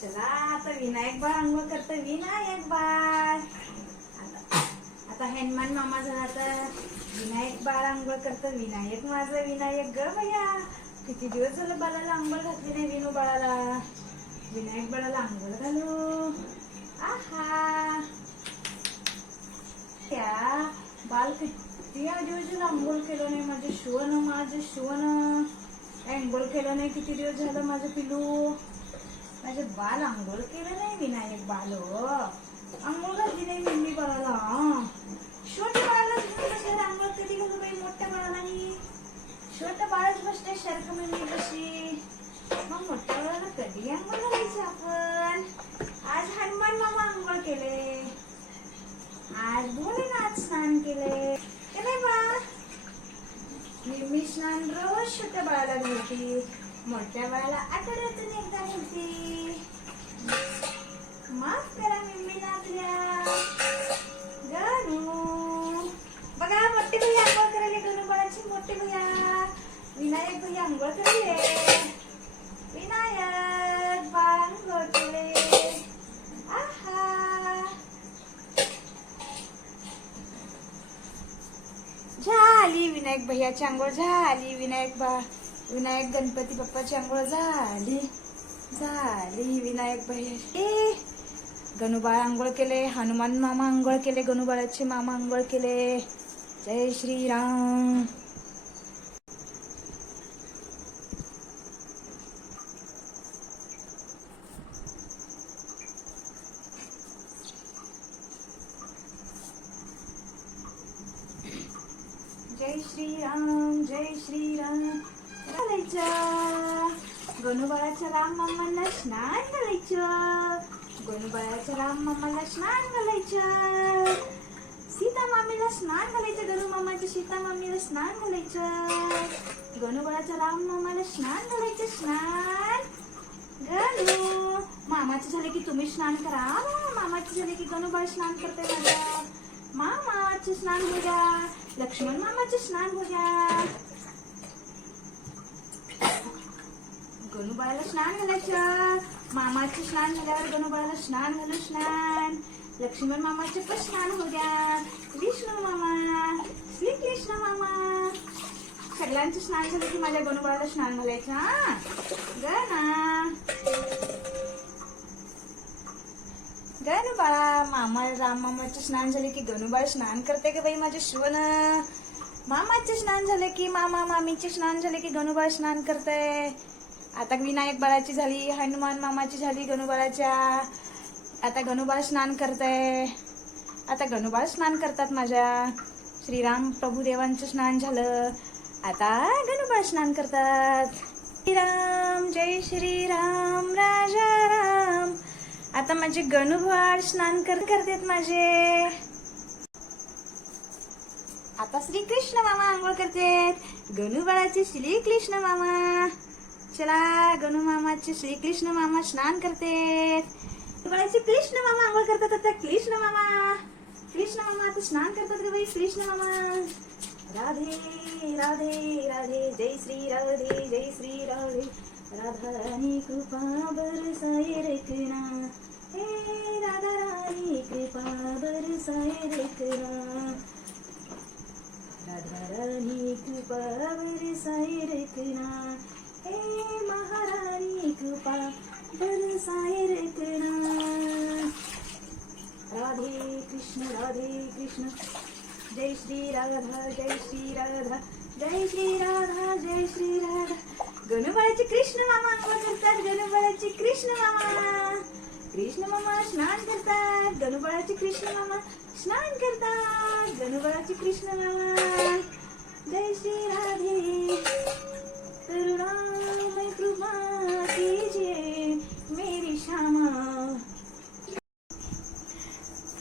चला आता विनायक बाळ अंघोळ करत विनायक बाळ आता आता हनुमान मामा झाला. तर विनायक बाळ अंघोळ करत विनायक माझं विनायक ग भैया. किती दिवस झालं बाळाला अंघोळ घातली नाही विनू बाळाला? विनायक बाळाला अंघोळ घालू. आहा! त्या बाल किती दिवस झालं अंघोळ केलं नाही माझे शिवण माझे शिवण आंघोळ केलं नाही किती दिवस झालं माझं पिलू? माझे बाल आंघोळ केलं नाही विनायक बाल हो. आंघोळ घातली नाही मम्मी बाळाला छोट्या बाळाला घेऊन कशाला आंघोळ कधी घालू बाई मोठ्या बाळाला नाही छोटं बाळच बसते सारखं मम्मी कशी मग मोठ्या बाळाला कधी आंघोळ घालायची आपण आज हनुमान मामा आंघोळ केले आज भोलेनाथ स्नान केले के नाही बा मी स्नान रोज छोट्या बाळाला घालती मोठ्या बाळाला आठवड्यातून एकदा घालती माफ करा मिम्मीला आपल्या गणू. बघा मोठे भैया आंघोळ करायले गणू बाळाची मोठे भैया. विनायक भैया आंघोळ करायले. विनायक बाळ आंघोळ केले. आहा. झाली विनायक भैयाची आंघोळ झाली विनायक बा विनायक गणपती बाप्पाची आंघोळ झाली झाली विनायक भैया गणुबाळ आंघोळ केले हनुमान मामा आंघोळ केले गणुबाळाचे मामा आंघोळ केले. जय श्रीराम. जय श्रीराम जय श्रीराम. घालायचं. गणुबाळाच्या राम मामाला स्नान घालायचं. गणुबाळाच्या राम मामाला स्नान घालायचं. सीता मामीला स्नान घालायचं. गणू मामाच्या सीता मामीला स्नान घालायचं. गणूबाळाच्या राम मामाला स्नान घालायचं. स्नान गणू मामाचे झाले की तुम्ही स्नान करा. मामाचे झाले की गणूबाळ स्नान करते माझ्या मामाचे स्नान हो द्या. लक्ष्मण मामाचे स्नान हो द्या. गणूबाळाला स्नान घालायचं. मामाचे स्नान झाल्यावर गणूबाळाला स्नान घालू स्नान. लक्ष्मण मामाचे पण स्नान हो द्या. विष्णू मामा श्री कृष्ण मामा. सगळ्यांचे स्नान झालं की माझ्या गणूबाळाला स्नान घालायचं हा? गणा गणूबाळा मामा राम मामाचे स्नान झाले की गणूबाळ स्नान करते का बाई माझे शिवन? मामाचे स्नान झाले की मामा मामीचे स्नान झाले की गणूबाळ स्नान करते. आता विनायक बाळाची झाली हनुमान मामाची झाली गणूबाळाच्या. आता गणूबाळ स्नान करते आता गणूबाळ स्नान करतात माझ्या. श्रीराम प्रभुदेवांचं स्नान झालं. आता गणूबाळ स्नान करतात. श्रीराम जय श्रीराम राजा राम. आता माझे गणुबाळ स्नान कर करतात माझे. आता श्रीकृष्ण मामा आंघोळ करतात. गणुबाळाचे श्रीकृष्ण मामा. चला गणू मामाचे श्रीकृष्ण मामा स्नान करते. गणुबाळाचे कृष्ण मामा आंघोळ करतात आता. कृष्ण मामा कृष्ण मामा आता स्नान करतात का बाई कृष्ण मामा. राधे राधे राधे जय श्री राधे जय श्री राधे. राधा राणी कृपा बरसाए रखना हे राधा राणी कृपा बरसाए रखना राधा राणी कृपा बरसाए रखना हे महारानी कृपा बरसाए रखना राधे कृष्ण राधे कृष्ण. जय श्री राधा जय श्री राधा जय श्री राधा जय श्री राधा. गणुबाळाचे कृष्ण मामा आंघोळ करतात गणुबाळाचे कृष्ण मामा. कृष्ण मामा स्नान करतात गणुबाळाचे कृष्ण मामा स्नान करतात गणुबाळाचे कृष्ण मामा. जय श्री राधे. करुणामय कृपा कीजिए मेरी श्यामा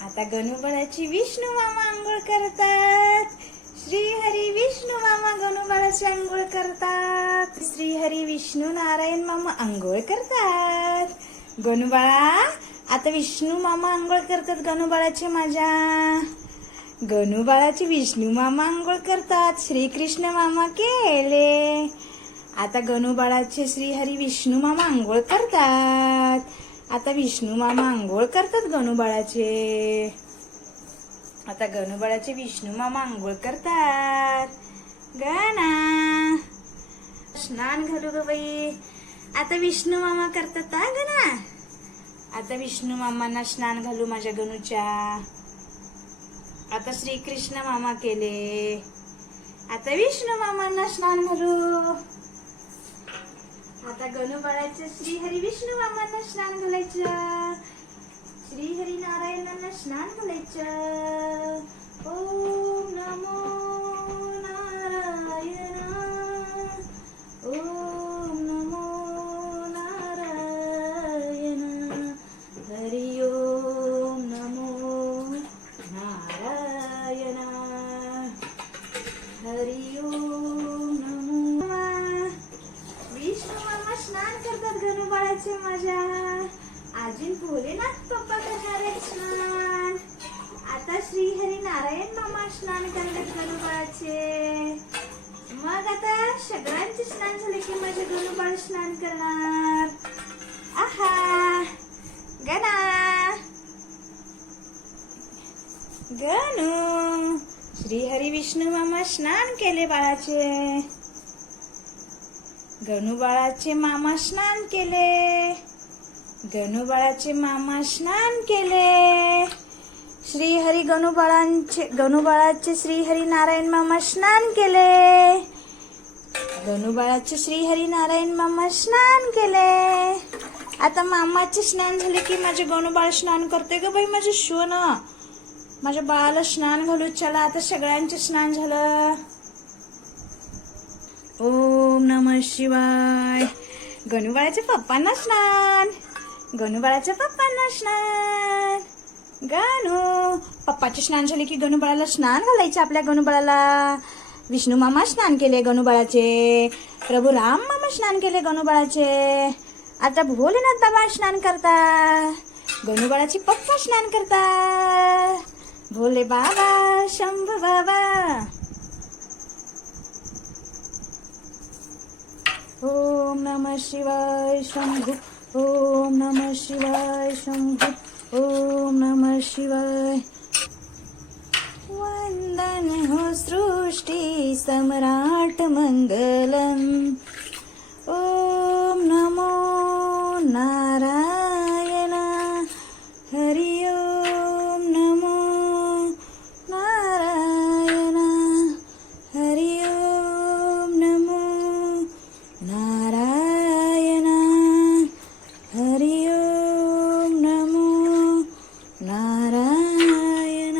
आता गणुबाळाची विष्णू मामा आंघोळ करतात. श्री हरी विष्णू मामा गणुबाळाची आंघोळ करतात. श्री हरी विष्णू नारायण मामा आंघोळ करतात. गणुबाळा आता विष्णू मामा आंघोळ करतात गणुबाळाचे माझ्या. गणुबाळाचे विष्णू मामा आंघोळ करतात. श्रीकृष्ण मामा केले. आता गणूबाळाचे श्री हरी विष्णू मामा आंघोळ करतात. आता विष्णू मामा आंघोळ करतात गणूबाळाचे आता गणूबाळाचे विष्णू मामा आंघोळ करतात. गणा. स्नान घालू ग बाई. आता विष्णू मामा करतात हा गणा. आता विष्णू मामांना स्नान घालू माझ्या गणूच्या. आता श्रीकृष्ण मामा केले. आता विष्णू मामांना स्नान घालू. आता गणू श्री हरी विष्णू मामांना स्नान घालायचं. श्री हरी नारायणांना स्नान घालायचं. ओम नमो नारायण. ओम नमो नारायण. हरि ओम नमो नारायण. हरि ओम गणबाळाचे मजा. अजून भोलेनाथ पप्पा करणार आहेत स्नान आता श्रीहरी नारायण मामा स्नान करतात गणबाळाचे मग आता सगळ्यांचे स्नान झाले की माझे गणुबाळ स्नान करणार. आहा! गणा! गणू! श्रीहरी विष्णू मामा स्नान केले बाळाचे. गणूबाळाचे मामा स्नान केले. गणूबाळाचे मामा स्नान केले. श्रीहरी गणू बाळांचे श्रीहरी नारायण मामा स्नान केले. गणूबाळाचे श्रीहरी नारायण मामा स्नान केले. आता मामाचे स्नान झाले की माझे गणूबाळ स्नान करते ग बाई माझे शिवण माझ्या बाळाला स्नान घालू चला आता सगळ्यांचे स्नान झालं. ओम नम शिवाय. गणूबाळाच्या पप्पांना स्नान. गणूबाळाच्या पप्पांना स्नान. गणू. पप्पाचे स्नान झाले की गणूबाळाला स्नान घालायचे आपल्या गणूबाळाला. विष्णू मामा स्नान केले गणूबाळाचे. प्रभू राम मामा स्नान केले गणूबाळाचे. आता भोलेनाथ बाबा स्नान करता गणूबाळाचे पप्पा स्नान करता भोले बाबा शंभू बाबा. ॐ नम शिवाय शम्भु ॐ नम शिवाय शम्भु ॐ नम शिवाय। वन्दन हो सृष्टि सम्राट मङ्गलम् ॐ नमो ना हरि ओम नमो नारायण हरि ओम नमो नारायण हरि ओम नमो नारायण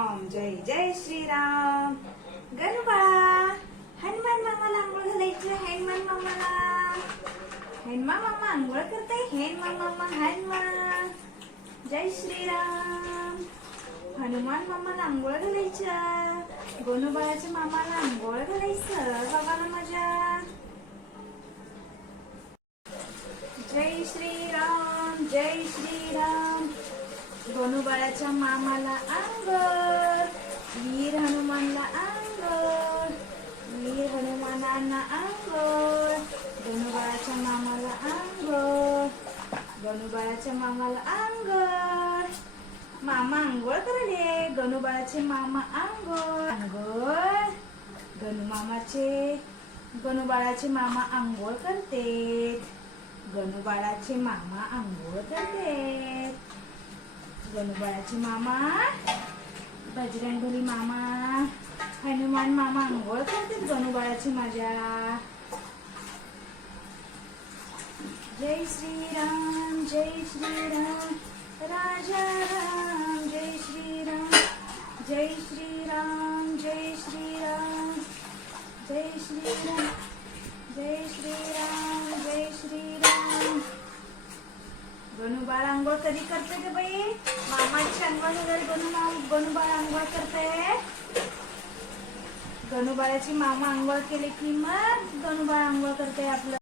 ओम जय जय श्रीराम. गणबाळा हनुमान मामाला आंघोळ घालायचं हनुमान मामाला. हनुमान मामा आंघोळ करताय हनुमान मामा हनुमान. जय श्रीराम. हनुमान मामाला आंघोळ घालायचं गोनुबाळाच्या मामाला आंघोळ घालायचं. बाबाला माझ्या जय श्रीराम जय श्रीराम. गोनुबाळाच्या मामाला आंघोळ. वीर हनुमानला आंघोळ. वीर हनुमानांना आंघोळ. गणूबाळाच्या मामाला आंघोळ. गणूबाळाच्या मामाला आंघोळ. मामा अंघोळ करायले गणूबाळाचे मामा आंघोळ. आंघोळ. गणुमामाचे गणूबाळाचे मामा अंघोळ करते. गणूबाळाचे मामा अंघोळ करते. गणूबाळाचे मामा बजरंगबली मामा हनुमान मामा अंघोळ करतात गणूबाळाचे माझ्या. जय श्रीराम जय श्रीराम राजा राम जय श्रीराम जय श्रीराम जय श्रीराम जय श्रीराम. बाळ आंघोळ कधी करते ग बाई? मामाची अंघोळ वगैरे बनून बनू बाळ आंघोळ करते. गणूबाळाची मामा आंघोळ केले की मग गणू बाळ आंघोळ करते आपलं.